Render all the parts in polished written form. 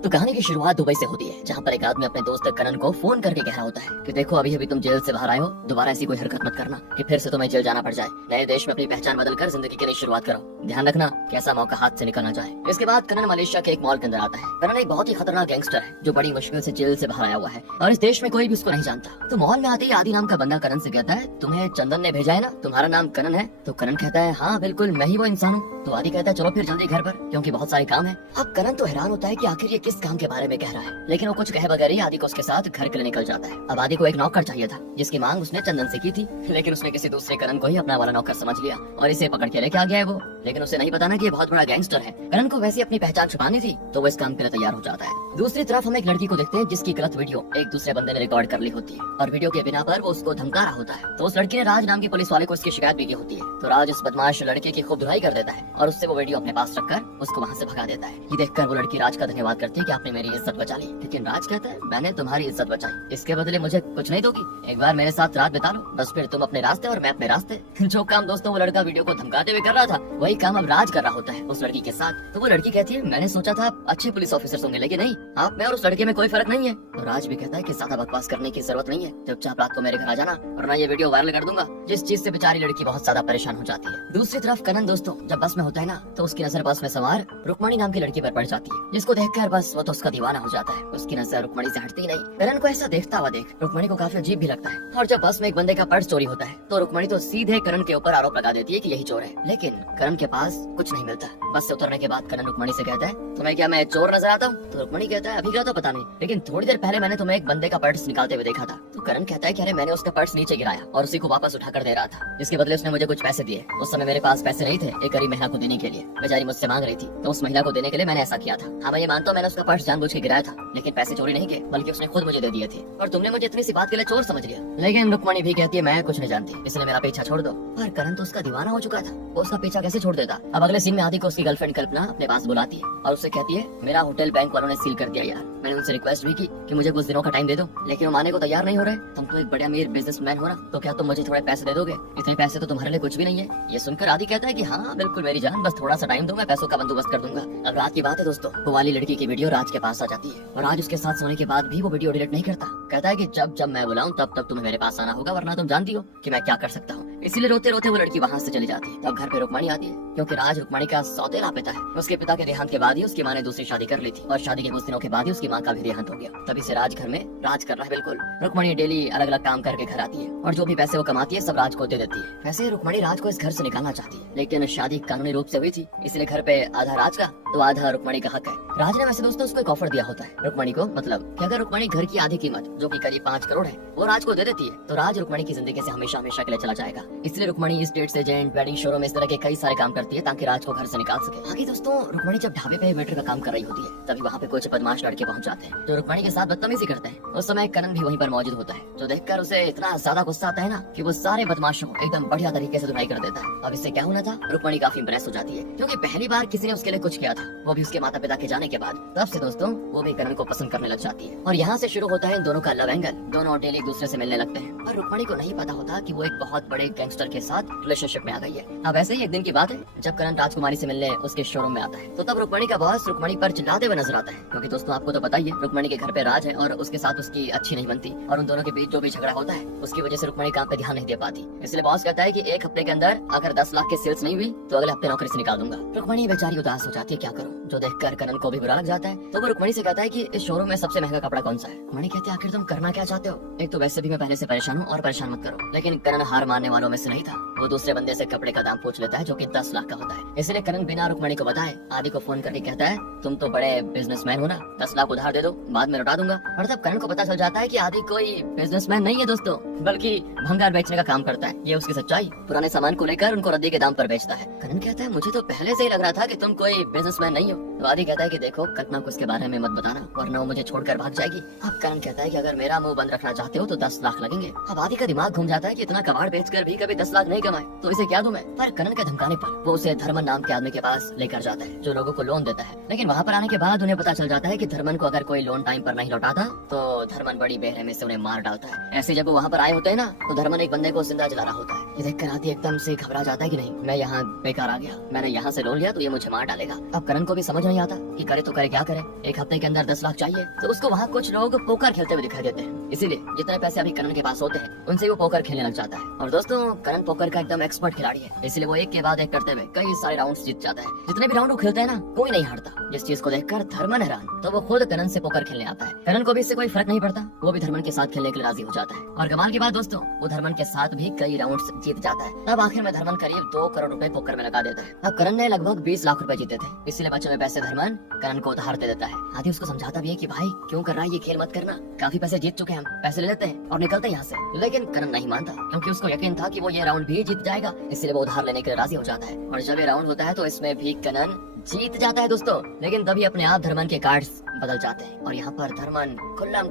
तो कहानी की शुरुआत दुबई से होती है, जहाँ पर एक आदमी अपने दोस्त करण को फोन करके कह रहा होता है कि देखो अभी अभी तुम जेल से बाहर आए हो, दोबारा ऐसी कोई हरकत मत करना कि फिर से तुम्हें जेल जाना पड़ जाए। नए देश में अपनी पहचान बदलकर जिंदगी की नई शुरुआत करो, ध्यान रखना कैसा मौका हाथ से निकल ना जाए। इसके बाद करण मलेशिया के एक मॉल के अंदर आता है। करण एक बहुत ही खतरनाक गैंगस्टर है जो बड़ी मुश्किल से जेल से बाहर आया हुआ है और इस देश में कोई भी उसको नहीं जानता। तो मॉल में आते ही आदि नाम का बंदा करण से कहता है तुम्हें चंदन ने भेजा है ना, तुम्हारा नाम करण है? तो करण कहता है हाँ बिल्कुल मैं ही वो इंसान हूँ। तो आदि कहता है चलो फिर जल्दी घर पर, क्योंकि बहुत सारे काम है। अब करण तो हैरान होता है कि आखिर ये किस काम के बारे में कह रहा है, लेकिन वो कुछ कहे बगैर ही आदि को उसके साथ घर के लिए निकल जाता है। अब आदि को एक नौकर चाहिए था जिसकी मांग उसने चंदन से की थी, लेकिन उसने किसी दूसरे करण को ही अपना वाला नौकर समझ लिया और इसे पकड़ के लेके आ गया है वो। लेकिन उसे नहीं पता ना कि ये बहुत बड़ा गैंगस्टर है। करण को वैसे अपनी पहचान छुपानी थी तो वो इस काम के लिए तैयार हो जाता है। दूसरी तरफ हम एक लड़की को देखते हैं जिसकी गलत वीडियो एक दूसरे बंदे ने रिकॉर्ड कर ली होती है और वीडियो के बिना पर वो उसको धमका रहा होता है। तो उस लड़की ने राज नाम की पुलिस वाले को इसकी शिकायत भी की होती है। तो राज उस बदमाश लड़के की खूब धुलाई कर देता है और उससे वो वीडियो अपने पास रखकर उसको वहाँ से भगा देता है। ये देखकर वो लड़की राज का धन्यवाद करती है कि आपने मेरी इज्जत बचा ली। लेकिन राज कहता है मैंने तुम्हारी इज्जत बचाई, इसके बदले मुझे कुछ नहीं दोगी? एक बार मेरे साथ रात बिता लो, बस फिर तुम अपने रास्ते और मैं अपने रास्ते। जो काम दोस्तों वो लड़का वीडियो को धमकाते हुए कर रहा था वही काम अब राज कर रहा होता है उस लड़की के साथ। तो वो लड़की कहती है मैंने सोचा था आप अच्छे पुलिस ऑफिसर होंगे, लेकिन नहीं, आप में और उस लड़के में कोई फर्क नहीं है। तो राज भी कहता है कि ज्यादा बकवास करने की जरूरत नहीं है, चुपचाप रात को मेरे घर आ जाना वरना ये वीडियो वायरल कर दूंगा। जिस चीज से बेचारी लड़की बहुत ज्यादा परेशान हो जाती है। दूसरी तरफ करण दोस्तों जब बस में होता है ना तो उसकी नजर बस में सवार रुक्मणी नाम की लड़की पर पड़ जाती है, जिसको देखकर बस वो तो उसका दीवाना हो जाता है। उसकी नजर रुक्मणी से हटती नहीं। करण को ऐसा देखता हुआ देख रुक्मणी को काफी अजीब भी लगता है। और जब बस में एक बंदे का पर्स चोरी होता है तो रुक्मणी तो सीधे करण के ऊपर आरोप लगा देती है कि यही चोर है, लेकिन करण के पास कुछ नहीं मिलता। बस से उतरने के बाद करण रुक्मणी से कहता है तुम्हें क्या मैं चोर नजर आता हूँ? तो रुक्मणी कहता है अभी का तो पता नहीं, लेकिन थोड़ी देर पहले मैंने तुम्हें एक बंदे का पर्स निकालते हुए देखा था। तो करण कहता है कि अरे मैंने उसका पर्स नीचे गिराया और उसी को वापस उठा कर दे रहा था, इसके बदले उसने मुझे कुछ पैसे दिए। उस समय मेरे पास पैसे नहीं थे एक गरीब महिला को देने के लिए, बेचारी मुझसे मांग रही थी तो उस महिला को देने के लिए मैंने ऐसा किया था। हाँ मैं ये मानता हूँ मैंने उसका पर्स जानबूझ के गिराया था, लेकिन पैसे चोरी नहीं किए बल्कि उसने खुद मुझे दे दिए थे और तुमने मुझे इतनी सी बात के लिए चोर समझ लिया। लेकिन रुक्मणी भी कहती है मैं कुछ नहीं जानती, इसलिए मेरा पीछा छोड़ दो। पर करण तो उसका दीवाना हो चुका था, वो उसका पीछा कैसे छोड़ देता। अब अगले सीन में आदि को उसकी गर्लफ्रेंड कल्पना अपने पास बुलाती है और उससे कहती है मेरा होटल बैंक वालों ने सील कर दिया यार, मैंने उनसे रिक्वेस्ट भी की कि मुझे कुछ दिनों का टाइम दे दो, लेकिन वो मानने को तैयार नहीं हो रहे। तुम तो एक बड़े अमीर बिजनेसमैन हो ना, तो क्या तुम मुझे थोड़े पैसे दे दोगे? इतने पैसे तो तुम्हारे लिए कुछ भी नहीं है। ये सुनकर आदि कहता है कि हाँ बिल्कुल मेरी जान, बस थोड़ा सा टाइम दो, मैं पैसों का बंदोबस्त कर दूंगा। अब रात की बात है दोस्तों, वो वाली लड़की की वीडियो राज के पास आ जाती है और आज उसके साथ सोने के बाद भी वो वीडियो डिलीट नहीं करता। कहता है कि जब जब मैं बुलाऊं तब तब तुम्हें मेरे पास आना होगा, वरना तुम जानती हो कि मैं क्या कर सकता हूँ। इसीलिए रोते रोते वो लड़की वहाँ से चली जाती है। तब घर पे रुक्मणी आती है, क्योंकि राज रुक्मणी का सौतेला पिता है। उसके पिता के देहांत के बाद ही उसकी माँ ने दूसरी शादी कर ली थी और शादी के कुछ दिनों के बाद ही उसकी माँ का भी देहांत हो गया। तभी से राज घर में राज कर रहा है। बिल्कुल रुक्मणी डेली अलग अलग काम करके घर आती है और जो भी पैसे वो कमाती है सब राज को दे देती है। वैसे रुक्मणी राज को इस घर से निकालना चाहती है, लेकिन शादी कानूनी रूप से हुई थी, इसलिए घर पे आधा राज का तो आधा रुक्मणी का हक है। राज ने वैसे दोस्तों उसको एक ऑफर दिया होता है रुक्मणी को, मतलब कि अगर रुक्मणी घर की आधी कीमत जो कि करीब 5 करोड़ है वो राज को दे देती है तो राज रुक्मणी की जिंदगी से हमेशा हमेशा के लिए चला जाएगा। इसलिए Rukmani states agent, wedding showroom, इस तरह के कई सारे काम करती है ताकि राज को घर से निकाल सके। आगे दोस्तों रुक्मणी जब ढाबे पे वेटर का काम कर रही होती है तभी वहाँ पे कुछ बदमाश लड़के पहुंच जाते हैं जो रुक्मणी के साथ बदतमीजी करते हैं। उस समय करण भी वहीं पर मौजूद होता है, जो देखकर उसे इतना ज्यादा गुस्सा आता है ना कि वो सारे बदमाशों को एकदम बढ़िया तरीके से धुलाई कर देता है। अब इससे क्या होना था, रुक्मणी काफी इंप्रेस हो जाती है क्योंकि पहली बार किसी ने उसके लिए कुछ किया था, वो भी उसके माता पिता के जाने के बाद। तब से दोस्तों वो भी करण को पसंद करने लग जाती है और यहाँ से शुरू होता है इन दोनों का लव एंगल। दोनों डेली एक दूसरे से मिलने लगते हैं और रुक्मणी को नहीं पता होता कि वो एक बहुत बड़े गैंगस्टर के साथ रिलेशनशिप में आ गई है। अब ऐसे ही एक दिन की बात है जब करण राजकुमारी से मिलने उसके शोरूम में आता है तो तब रुक्मणी का बॉस रुक्मणी पर चिल्लाते हुए नजर आता है, क्योंकि दोस्तों आपको तो पता ही है रुक्मणी के घर पे राज है और उसके साथ उसकी अच्छी नहीं बनती और उन दोनों के बीच जो भी झगड़ा होता है उसकी वजह से रुक्मणी काम पे ध्यान नहीं दे पाती। इसलिए बॉस कहता है कि एक हफ्ते के अंदर अगर 10 लाख की सेल्स नहीं हुई तो अगले हफ्ते नौकरी से निकाल दूंगा। रुक्मणी बेचारी उदास हो जाती है, क्या करूं, जो देखकर करण को भी बुरा लग जाता है। तो वो रुक्मणी से कहता है कि इस शोरूम में सबसे महंगा कपड़ा कौन सा है। रुक्मणी कहती है आखिर तुम करना क्या चाहते हो, एक तो वैसे भी मैं पहले से परेशान हूँ और परेशान मत करो। लेकिन करण हार मानने वालों में से नहीं था, वो दूसरे बंदे से कपड़े का दाम पूछ लेता है जो कि 10 लाख का होता है। इसलिए करण बिना रुक्मणी को बताए आदि को फोन करके कहता है तुम तो बड़े बिजनेसमैन हो ना, 10 लाख उधार दे दो बाद में लौटा दूंगा। और तब करण को पता चल जाता है कि आदि कोई बिजनेसमैन नहीं है दोस्तों, बल्कि भंगार बेचने का काम करता है। ये उसकी सच्चाई, पुराने सामान को लेकर उनको रद्दी के दाम पर बेचता है। करण कहता है मुझे तो पहले से ही लग रहा था कि तुम कोई बिजनेसमैन नहीं हो। तो आदि कहता है कि देखो कल्पना को इसके बारे में मत बताना वरना वो मुझे छोड़कर भाग जाएगी। अब करण कहता है कि अगर मेरा मुंह बंद रखना चाहते हो तो 10 लाख लगेंगे। अब आदि का दिमाग घूम जाता है कि इतना कबाड़ बेचकर भी कभी 10 लाख नहीं कमाए तो इसे क्या दूं मैं। पर करण के धमकाने पर वो उसे धर्मन नाम के आदमी के पास लेकर जाता है जो लोगों को लोन देता है। लेकिन वहाँ पर आने के बाद उन्हें पता चल जाता है कि धर्मन को अगर कोई लोन टाइम पर नहीं लौटाता तो धर्मन बड़ी बेरहमी से उन्हें मार डालता है। ऐसे जब वो वहाँ पर आए होते हैं ना तो धर्मन एक बंदे को जिंदा जला रहा होता है। ये देखकर आदि एकदम से घबरा जाता है कि नहीं मैं यहाँ बेकार आ गया, मैंने यहाँ से लोन लिया तो ये मुझे मार डालेगा। अब करण को भी समझ नहीं आता कि करे तो करे क्या करे, एक हफ्ते के अंदर 10 लाख चाहिए। तो उसको वहाँ कुछ लोग पोकर खेलते हुए दिखाई देते हैं, इसीलिए जितने पैसे अभी करण के पास होते हैं उनसे वो पोकर खेलने लग जाता है। और दोस्तों करण पोकर का एकदम एक्सपर्ट खिलाड़ी है, इसलिए वो एक के बाद एक करते हुए कई सारे राउंड जीत जाता है। जितने भी राउंड वो खेलते हैं ना, कोई नहीं हारता। जिस चीज को देखकर धर्मन हैरान, तो वो खुद करण से पोकर खेलने आता है। करण को भी इससे कोई फर्क नहीं पड़ता, वो भी धर्मन के साथ खेलने के लिए राजी हो जाता है। और कमाल की बात दोस्तों, वो धर्मन के साथ भी कई राउंड्स जीत जाता है। तब आखिर में धर्मन करीब 2 करोड़ रुपए पोकर में लगा देता है। अब करण ने लगभग 20 लाख रुपए जीते थे, इसलिए बचे हुए पैसे धर्मन करण को उधार दे देता है। आदि उसको समझाता भी है कि भाई क्यों कर रहा है ये खेल, मत करना, काफी पैसे जीत चुके हैं हम, पैसे ले लेते हैं और निकलते हैं यहाँ से। लेकिन करण नहीं मानता, क्योंकि उसको यकीन था कि वो ये राउंड भी जीत जाएगा, इसलिए वो उधार लेने के लिए राजी हो जाता है। और जब ये राउंड होता है तो इसमें भी करण जीत जाता है दोस्तों। लेकिन तभी अपने आप धर्मन के कार्ड्स बदल जाते हैं और यहाँ पर धर्मन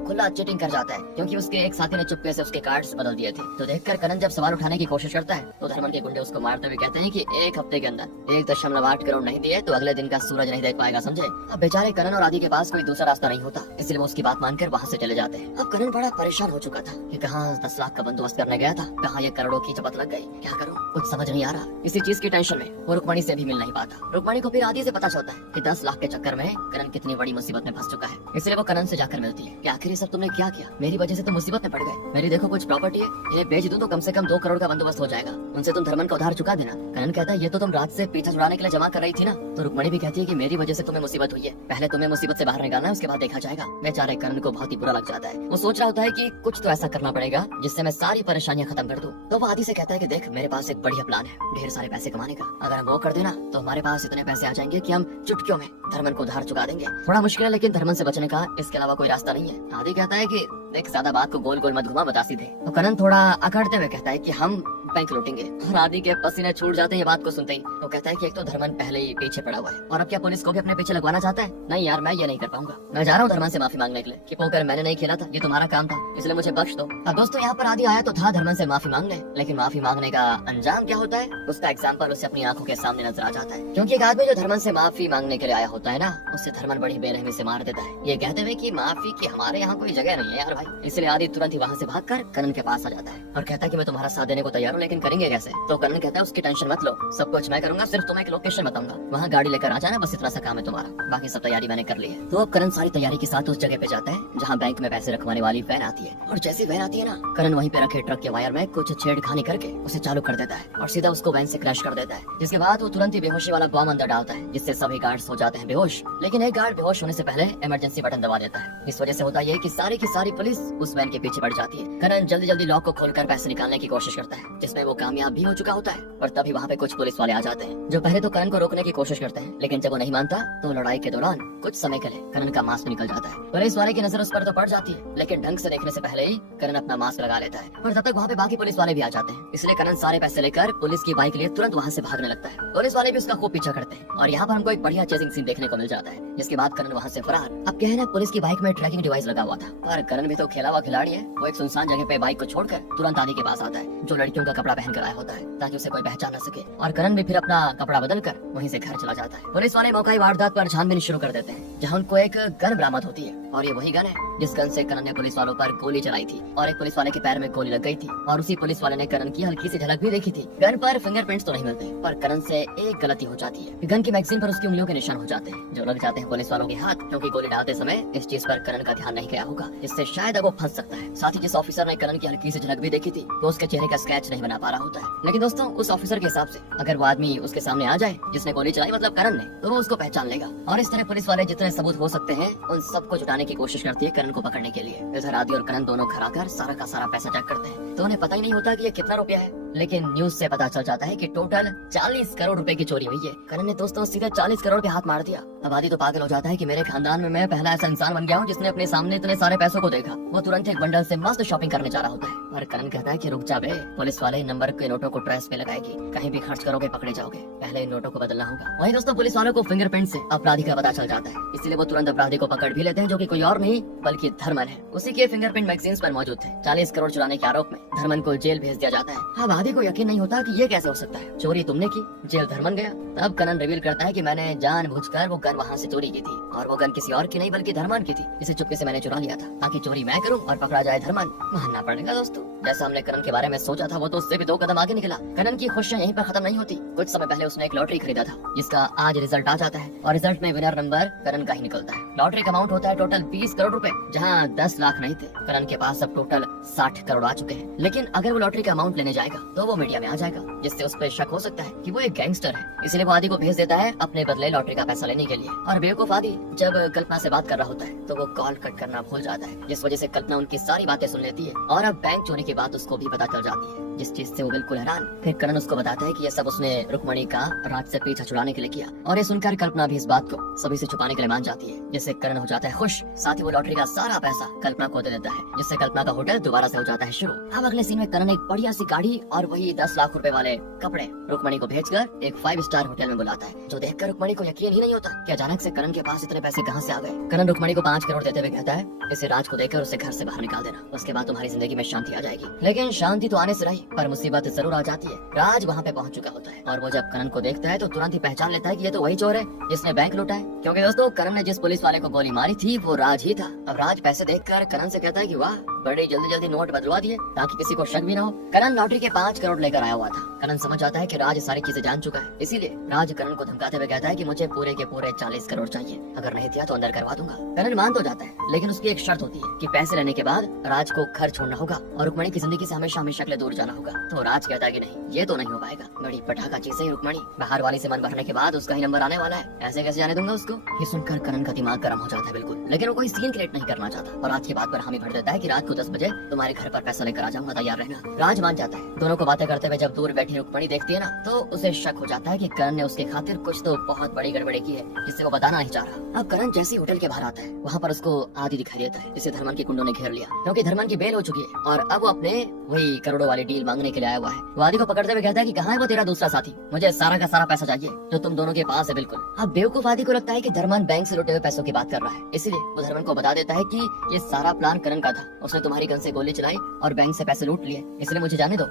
खुला चीटिंग कर जाता है, क्योंकि उसके एक साथी ने चुपके से उसके कार्ड्स बदल दिए थे। तो देखकर करण जब सवाल उठाने की कोशिश करता है तो धर्मन के गुंडे उसको मारते हुए कहते हैं कि एक हफ्ते के अंदर 1.8 करोड़ नहीं दिए तो अगले दिन का सूरज नहीं देख पाएगा, समझे। अब बेचारे करण और आदि के पास कोई दूसरा रास्ता नहीं होता, इसलिए वो उसकी बात मानकर वहाँ से चले जाते हैं। अब करण बड़ा परेशान हो चुका था कि कहाँ 10 लाख का बंदोबस्त करने गया था, कहाँ ये करोड़ों की चपत लग गई, क्या करूँ, कुछ समझ नहीं आ रहा। इसी चीज की टेंशन में वो रुक्मणी से भी मिल नहीं पाता। रुक्मणी को फिर आदि से पता चलता है कि 10 लाख के चक्कर में करण कितनी बड़ी मुसीबत में फंस चुका है, इसलिए वो करण से जाकर मिलती है कि आखिर ये सब तुमने क्या किया, मेरी वजह से तुम मुसीबत में पड़ गए। मेरी देखो कुछ प्रॉपर्टी है, इन्हें बेच दूं तो कम से कम 2 करोड़ का बंदोबस्त हो जाएगा, उनसे तुम धर्मन का उधार चुका देना। करण कहता है ये तो तुम रात से पीछा छुड़ाने के लिए जमा कर रही थी ना। तो रुक्मणी भी कहती है कि मेरी वजह से तुम्हें मुसीबत हुई है, पहले तुम्हें मुसीबत से बाहर निकालना है, उसके बाद देखा जाएगा। बेचारे करण को बहुत ही बुरा लग जाता है। वो सोच रहा होता है कि कुछ तो ऐसा करना पड़ेगा जिससे मैं सारी परेशानियां खत्म कर दूं। तो वो आदि से कहता है कि देख मेरे पास एक बढ़िया प्लान है, ढेर सारे पैसे कमाने का, अगर हम वो कर देना तो हमारे पास इतने पैसे आ जाएंगे कि हम चुटकियों में धर्मन को उधार चुका देंगे। थोड़ा मुश्किल है लेकिन धर्मन से बचने का इसके अलावा कोई रास्ता नहीं है। आदि कहता है कि देख ज्यादा बात को गोल गोल मत घुमा, बता सीधे। तो करण थोड़ा अकड़ते हुए कहता है कि हम बैंक लूटेंगे। और आदि के पसीने छूट जाते हैं ये बात को सुनते ही। तो कहता है कि एक तो धर्मन पहले ही पीछे पड़ा हुआ है और अब क्या पुलिस को भी अपने पीछे लगवाना चाहता है। नहीं यार मैं ये नहीं कर पाऊंगा, मैं जा रहा हूँ धर्मन से माफी मांगने के लिए कि पोकर मैंने नहीं खेला था, ये तुम्हारा काम था, इसलिए मुझे बख्श दो। अब दोस्तों यहाँ पर आदि आया तो था धर्मन से माफी मांगने, लेकिन माफी मांगने का अंजाम क्या होता है उसका एग्जाम्पल उसे अपनी आंखों के सामने नजर आ जाता है। क्योंकि एक आदमी जो धर्मन से माफी मांगने के लिए आया होता है ना, उससे धर्मन बड़ी बेरहमी से मार देता है, ये कहते हुए कि माफी की हमारे यहाँ कोई जगह नहीं है यार भाई। इसलिए आदि तुरंत ही वहाँ से भागकर करण के पास आ जाता है और कहता है कि मैं तुम्हारा साथ देने को तैयार हूँ, लेकिन करेंगे कैसे। तो करण कहता है उसकी टेंशन मत लो, सब कुछ मैं करूंगा, सिर्फ तुम्हें एक लोकेशन बताऊंगा, वहाँ गाड़ी लेकर आ जाना, बस इतना सा काम है तुम्हारा, बाकी सब तैयारी मैंने कर ली है। तो अब करण सारी तैयारी के साथ उस जगह पे जाता है जहाँ बैंक में पैसे रखवाने वाली वैन आती है। और जैसी वैन आती है ना, करण वहीं पे रखे ट्रक के वायर में कुछ छेड़खानी करके उसे चालू कर देता है और सीधा उसको वैन से क्रैश कर देता है। जिसके बाद वो तुरंत ही बेहोशी वाला बॉम्ब अंदर डालता है, जिससे सभी गार्ड्स हो जाते हैं बेहोश। लेकिन एक गार्ड बेहोश होने से पहले इमरजेंसी बटन दबा देता है। इस वजह से होता है कि सारी पुलिस उस वैन के पीछे पड़ जाती है। करण जल्दी लॉक को खोलकर पैसे निकालने की कोशिश करता है, जिसमें वो कामयाब भी हो चुका होता है। और तभी वहाँ पे कुछ पुलिस वाले आ जाते हैं जो पहले तो करण को रोकने की कोशिश करते हैं, लेकिन जब वो नहीं मानता तो लड़ाई के दौरान कुछ समय के लिए करण का मास्क निकल जाता है। पुलिस वाले की नजर उस पर तो पड़ जाती है, लेकिन ढंग से देखने से पहले ही करण अपना मास्क लगा लेता है। और तब तक वहाँ पे बाकी पुलिस वाले भी आ जाते हैं, इसलिए करण सारे पैसे लेकर पुलिस की बाइक लिए तुरंत वहाँ से भागने लगता है। पुलिस वाले भी उसका खूब पीछा करते हैं और यहाँ पर हमको एक बढ़िया चेजिंग सीन देखने को मिल जाता है, जिसके बाद करण वहाँ से फरार। अब क्या है ना, पुलिस की बाइक में ट्रैकिंग डिवाइस लगा हुआ था, पर करण भी तो खेला हुआ खिलाड़ी है। वो एक सुनसान जगह पे बाइक को छोड़कर तुरंत आदि के पास आता है, जो लड़कियों का कपड़ा पहन कर आया होता है, ताकि उसे कोई पहचान न सके। और करण भी फिर अपना कपड़ा बदल कर वहीं से घर चला जाता है। पुलिस वाले मौका वारदात पर छानबीन शुरू कर देते हैं, जहाँ उनको एक गन बरामद होती है और ये वही गन है जिस गन से करण ने पुलिस वालों पर गोली चलाई थी और एक पुलिस वाले के पैर में गोली लग गई थी। और उसी पुलिस वाले ने करण की हल्की सी झलक भी देखी थी। गन पर फिंगरप्रिंट्स तो नहीं मिलते, पर करण से एक गलती हो जाती है, गन की मैगजीन पर उसकी उंगलियों के निशान हो जाते हैं, जो लग जाते हैं पुलिस वालों के हाथ, क्योंकि गोली डालते समय इस चीज पर करण का ध्यान नहीं गया होगा, इससे शायद अब वो फंस सकता है। साथ ही जिस ऑफिसर ने करण की हल्की सी झलक भी देखी थी, वो उसके चेहरे का स्केच नहीं बना पा रहा होता है। लेकिन दोस्तों उस ऑफिसर के हिसाब से अगर वो आदमी उसके सामने आ जाए जिसने गोली चलाई, मतलब करण ने, तो वो उसको पहचान लेगा। और इस तरह पुलिस वाले जितने सबूत हो सकते हैं उन सबको जुटाने की कोशिश करती है करण को पकड़ने के लिए। इधर आदि और करण दोनों खड़ा कर सारा का सारा पैसा चेक करते हैं, तो उन्हें पता ही नहीं होता कि ये कितना रुपया है। लेकिन न्यूज से पता चल जाता है कि टोटल 40 करोड़ रुपए की चोरी हुई है। करण ने दोस्तों सीधे 40 करोड़ पे हाथ मार दिया। अब आदि तो पागल हो जाता है कि मेरे खानदान में मैं पहला ऐसा इंसान बन गया हूँ जिसने अपने सामने इतने सारे पैसों को देखा। वो तुरंत एक बंडल से मस्त शॉपिंग करने जा रहा होता है, और करण कहता है कि रुक जा बे, पुलिस वाले नंबर के नोटों को ट्रेस पे लगाएगी, कहीं भी खर्च करोगे पकड़े जाओगे, पहले इन नोटों को बदलना होगा। वहीं दोस्तों पुलिस वालों को फिंगरप्रिंट से अपराधी का पता चल जाता है, इसलिए वो तुरंत अपराधी को पकड़ भी लेते हैं, जो कि कोई और नहीं बल्कि धर्मन है। उसी के फिंगरप्रिंट मैगजीन्स पर मौजूद थे। 40 करोड़ चुराने के आरोप में धर्मन को जेल भेज दिया जाता है। अब आदि को यकीन नहीं होता कि ये कैसे हो सकता है, चोरी तुमने की, जेल धर्मन गया। तब करण रिवील करता है कि मैंने जानबूझकर वो गन वहाँ से चोरी की थी, और वो गन किसी और की नहीं बल्कि धर्मन की थी। इसे चुपके से मैंने चुरा लिया था ताकि चोरी मैं करूँ और पकड़ा जाए धर्मन। मानना पड़ेगा दोस्तों, जैसा हमने करण के बारे में सोचा था वो तो उससे भी 2 कदम आगे निकला। करण की खुशियां यहीं पर खत्म नहीं होती। कुछ समय पहले उसने एक लॉटरी खरीदा था जिसका आज रिजल्ट आ जाता है और रिजल्ट में विनर नंबर करण का ही निकलता है। लॉटरी का अमाउंट होता है टोटल 20 करोड़ रुपए, जहाँ 10 लाख नहीं थे। करण के पास अब टोटल 60 करोड़ आ चुके हैं। लेकिन अगर वो लॉटरी का अमाउंट लेने जाएगा तो वो मीडिया में आ जाएगा, जिससे उस पर शक हो सकता है कि वो एक गैंगस्टर है। इसलिए वो आदि को भेज देता है अपने बदले लॉटरी का पैसा लेने के लिए। और बेवकूफ आदि जब कल्पना से बात कर रहा होता है तो वो कॉल कट करना भूल जाता है, जिस वजह से कल्पना उनकी सारी बातें सुन लेती है और अब बैंक चोरी की बात उसको भी पता चल जाती है, जिस चीज से वो बिल्कुल हैरान। फिर करण उसको बताता है कि ये सब उसने रुक्मणी का राज से पीछा छुड़ाने के लिए किया और ये सुनकर कल्पना भी इस बात को सभी से छुपाने के लिए मान जाती है, जिससे करण हो जाता है खुश। साथ ही वो लॉटरी का सारा पैसा कल्पना को दे देता है, जिससे कल्पना का होटल दोबारा से हो जाता है शुरू। अब अगले सीन में करण एक बढ़िया सी गाड़ी और वही 10 लाख रुपए वाले कपड़े रुक्मणी को भेजकर एक 5 स्टार होटल में बुलाता है, जो देखकर रुक्मणी को यकीन ही नहीं होता कि अचानक से करण के पास इतने पैसे कहाँ से आ गए। करण रुक्मणी को 5 करोड़ देते हुए कहता है इसे राज को देकर उसे घर से बाहर निकाल देना, उसके बाद तुम्हारी जिंदगी में शांति आ जाएगी। लेकिन शांति तो आने से रही पर मुसीबत जरूर आ जाती है। राज वहाँ पे पहुँच चुका होता है और वो जब करण को देखता है तो तुरंत ही पहचान लेता है कि ये तो वही चोर है जिसने बैंक लूटा है, क्योंकि दोस्तों करण ने जिस पुलिस वाले को गोली मारी थी वो राज ही था। अब राज पैसे देखकर करण से कहता है कि वाह बड़े जल्दी जल्दी नोट बदलवा दिए ताकि किसी को शक भी ना हो। करण लॉटरी के 5 करोड़ लेकर आया हुआ था। करण समझ जाता है कि राज सारी चीजें जान चुका है, इसीलिए राज करण को धमकाते हुए कहता है कि मुझे पूरे के पूरे 40 करोड़ चाहिए, अगर नहीं दिया तो अंदर करवा दूंगा। करण मान तो जाता है, लेकिन उसकी एक शर्त होती है कि पैसे लेने के बाद राज को घर छोड़ना होगा और रुक्मणी की जिंदगी से हमेशा हमेशा के लिए दूर जाना होगा। तो राज कहता है कि नहीं, ये तो नहीं हो पाएगा, बड़ी पटाखा चीज है रुक्मणी, बाहर वाली से मन भरने के बाद उसका ही नंबर आने वाला है, ऐसे कैसे जाने दूंगा उसको। ये सुनकर करण का दिमाग गर्म हो जाता है बिल्कुल, लेकिन वो कोई सीन क्रिएट नहीं करना चाहता और राज की बात पर हामी भर देता है कि रात को 10 बजे तुम्हारे घर पर पैसा लेकर आ जाऊंगा, तैयार रहना। राज मान जाता है। दोनों को बातें करते हुए जब दूर बैठी रुक्मणी देखती है ना तो उसे शक हो जाता है कि करण ने उसके खातिर कुछ तो बहुत बड़ी गड़बड़ी की है जिससे वो बताना नहीं चाह रहा। अब करण जैसे ही होटल के बाहर आता है वहाँ पर उसको आदि दिखाई देता है, जिसे धर्मन के गुंडों ने घेर लिया, क्योंकि धर्मन की बेल हो चुकी है और अब वो अपने वही करोड़ों वाली डील मांगने के लिए आया हुआ है। वो आदि को पकड़ते हुए कहता है कि कहाँ है वो तेरा दूसरा साथी, मुझे सारा का सारा पैसा चाहिए जो तुम दोनों के पास है। बिल्कुल अब बेवकूफ आदि को लगता है कि धर्मन बैंक से लुटे हुए पैसों की बात कर रहा है, इसलिए वो धर्मन को बता देता है कि ये सारा प्लान करण का था, उसने तुम्हारी गन से गोली चलाई और बैंक से पैसे लूट लिए, इसलिए मुझे जाने दो।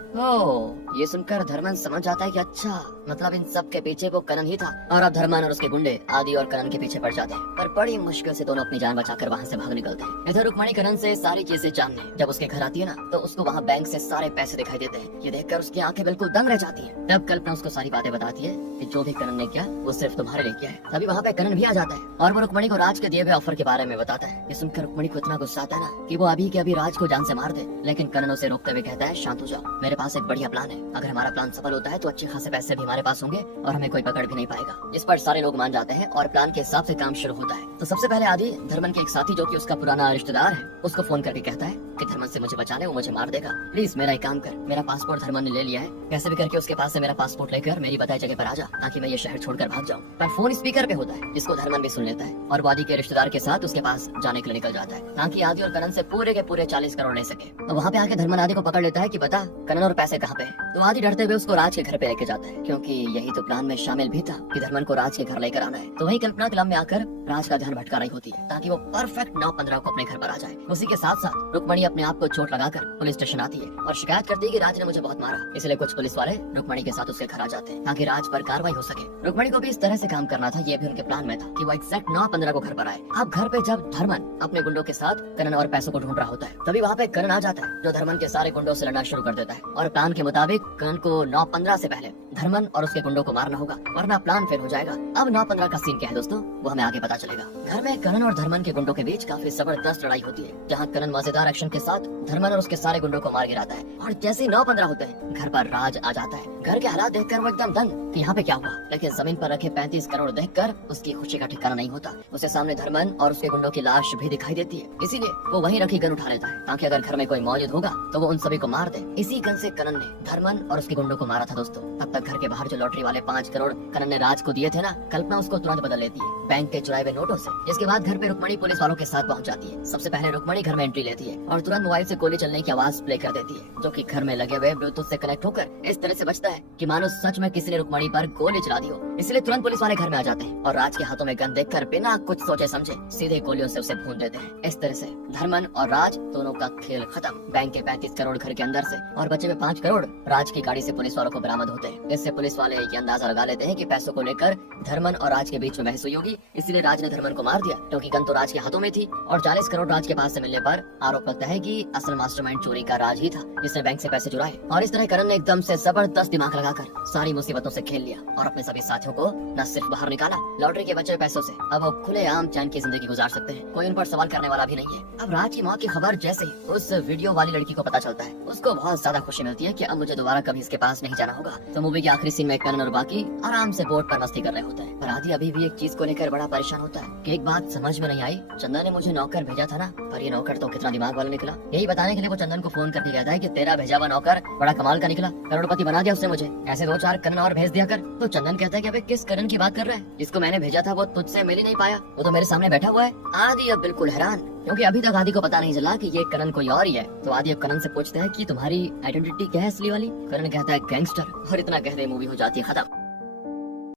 ये सुनकर धर्मन समझ जाता है कि अच्छा मतलब इन सब के पीछे वो करण ही था। और अब धर्मन और उसके गुंडे आदि और करण के पीछे पड़ जाते हैं, पर बड़ी मुश्किल से दोनों अपनी जान बचाकर वहाँ से भाग निकलते हैं। इधर रुक्मणी करण से सारी चीजें जानने जब उसके घर आती है ना तो उसको वहाँ बैंक से सारे पैसे दिखाई देते हैं। ये देखकर उसकी आंखें बिल्कुल दंग रह जाती हैं। तब कल्पना उसको सारी बातें बताती है कि जो भी करण ने किया वो सिर्फ तुम्हारे लिए किया है। तभी वहाँ पे करण भी आ जाता है और वो रुक्मणी को राज के दिए हुए ऑफर के बारे में बताता है। ये सुनकर रुक्मणी को इतना गुस्सा आता है ना कि वो अभी के अभी राज को जान से मार दे, लेकिन करण उसे रोकते हुए कहता है शांत हो जाओ, मेरे पास एक बढ़िया प्लान है, अगर हमारा प्लान सफल होता है तो अच्छे खासे पैसे भी हमारे पास होंगे और हमें कोई पकड़ भी नहीं पाएगा। इस पर सारे लोग मान जाते हैं और प्लान के हिसाब से काम शुरू होता है। तो सबसे पहले आदि धर्मन के एक साथी जो कि उसका पुराना रिश्तेदार है उसको फोन करके कहता है कि धर्मन से मुझे बचा ले, वो मुझे मार देगा, प्लीज मेरा एक काम कर, मेरा पासपोर्ट धर्मन ने ले लिया है, कैसे भी करके उसके पास से मेरा पासपोर्ट लेकर मेरी बताई जगह पर आ जा ताकि मैं ये शहर छोड़कर भाग जाऊं। पर फोन स्पीकर पे होता है जिसको धर्मन भी सुन लेता है और वो आदि के रिश्तेदार के साथ उसके पास जाने के लिए निकल जाता है ताकि आदि और करण से पूरे के पूरे 40 करोड़ ले सके। तो वहाँ पे आके धर्मन आदि को पकड़ लेता है कि बता करण और पैसे कहाँ पे है। तो आदि डरते हुए उसको राज के घर पे लेके जाता है, क्योंकि यही तो प्लान में शामिल भी था कि धर्मन को राज के घर लेकर आना है। तो वही कल्पना क्लब में आकर राज का ध्यान भटका रही होती है ताकि वो परफेक्ट 9-15 को अपने घर पर आ जाए। उसी के साथ साथ रुक्मणी अपने आप को चोट लगाकर पुलिस स्टेशन आती है और शिकायत करती है कि राज ने मुझे बहुत मारा, इसलिए कुछ पुलिस वाले रुक्मणी के साथ उसके घर आ जाते हैं ताकि राज पर कार्रवाई हो सके। रुक्मणी को भी इस तरह से काम करना था, ये भी उनके प्लान में था कि वो एग्जैक्ट 9-15 को घर पर आए। अब घर पे जब धर्मन अपने गुंडों के साथ करण और पैसों को ढूंढ रहा होता है तभी वहाँ पे करण आ जाता है जो धर्मन के सारे गुंडों से लड़ना शुरू कर देता है और प्लान के मुताबिक करण को 9-15 से पहले धर्मन और उसके गुंडों को मारना होगा वरना प्लान फेल हो जाएगा। अब 9-15 का सीन क्या है दोस्तों वो हमें आगे पता चलेगा। घर में करण और धर्मन के गुंडों के बीच काफी जबरदस्त लड़ाई होती है जहाँ करण मजेदार एक्शन के साथ धर्मन और उसके सारे गुंडों को मार गिराता है और जैसे ही 9-15 होते हैं घर पर राज आ जाता है। घर के हालात देखकर वो एकदम दंग कि यहाँ पे क्या हुआ, लेकिन जमीन पर रखे 35 करोड़ देखकर उसकी खुशी का ठिकाना नहीं होता। उसे सामने धर्मन और उसके गुंडों की लाश भी दिखाई देती है, इसीलिए वो वहीं रखी गन उठा लेता है ताकि अगर घर में कोई मौजूद होगा तो वो उन सभी को मार दे। इसी गन से करण ने धर्मन और उसके गुंडों को मारा था दोस्तों। तब तक घर के बाहर जो लॉटरी वाले 5 करोड़ करण ने राज को दिए थे ना, कल्पना उसको तुरंत बदल लेती है बैंक के चुराए हुए नोटों से। इसके बाद घर पे रुक्मणी पुलिस वालों के साथ पहुंच जाती है। सबसे पहले रुक्मणी घर में एंट्री लेती है और तुरंत मोबाइल से गोली चलने की आवाज प्ले कर देती है जो कि घर में लगे हुए ब्लूटूथ से कनेक्ट होकर इस तरह से बजता है कि मानो सच में किसी ने रुक्मणी पर गोली चला दी हो। इसलिए तुरंत पुलिस वाले घर में आ जाते हैं और राज के हाथों में गन देखकर बिना कुछ सोचे समझे सीधे गोलियों से उसे भून देते हैं। इस तरह से धर्मन और राज दोनों का खेल खत्म। बैंक के 35 करोड़ घर के अंदर से और बचे हुए 5 करोड़ राज की गाड़ी से पुलिस वालों को बरामद होते हैं। इससे पुलिस वाले ये अंदाजा लगा लेते हैं कि पैसों को लेकर धर्मन और राज के बीच में बहस हुई होगी, इसलिए राज ने धर्मन को मार दिया क्योंकि गन तो राज के हाथों में थी। और 40 करोड़ राज के पास से मिलने पर आरोप लगता है कि असल मास्टरमाइंड चोरी का राज ही था, जिसने बैंक से पैसे चुराए। और इस तरह करण ने एकदम से जबरदस्त दिमाग लगाकर सारी मुसीबतों से खेल लिया और अपने सभी साथियों को न सिर्फ बाहर निकाला लॉटरी के बचे हुए पैसों से, अब वो खुलेआम चैन की जिंदगी गुजार सकते हैं। कोई उन पर सवाल करने वाला भी नहीं है। अब राज की मौत की खबर जैसे उस वीडियो वाली लड़की को पता चलता है, उसको बहुत ज्यादा खुशी मिलती है कि अब मुझे दोबारा कभी इसके पास नहीं जाना होगा। तो मूवी के आखिरी सीन में करण और बाकी आराम से बोट पर मस्ती कर रहे होते हैं, पर आदि अभी भी एक चीज को लेकर बड़ा परेशान होता है कि एक बात समझ में नहीं आई, चंदन ने मुझे नौकर भेजा था ना, पर ये नौकर तो कितना दिमाग वाला निकला। यही बताने के लिए वो चंदन को फोन करके कहता है कि तेरा भेजा हुआ नौकर बड़ा कमाल का निकला, करोड़पति बना दिया उसने मुझे, ऐसे 2-4 करण और भेज दिया कर। तो चंदन कहता है कि अबे किस करण की बात कर रहा है, जिसको मैंने भेजा था वो तुझसे मिल ही नहीं पाया, वो तो मेरे सामने बैठा हुआ है। आदि अब बिल्कुल हैरान, क्योंकि अभी तक आदि को पता नहीं चला कि ये करण कोई और ही है। तो आदि अब करण से पूछता है कि तुम्हारी आइडेंटिटी क्या है असली वाली। करण कहता है गैंगस्टर, और इतना कहते मूवी हो जाती है खत्म।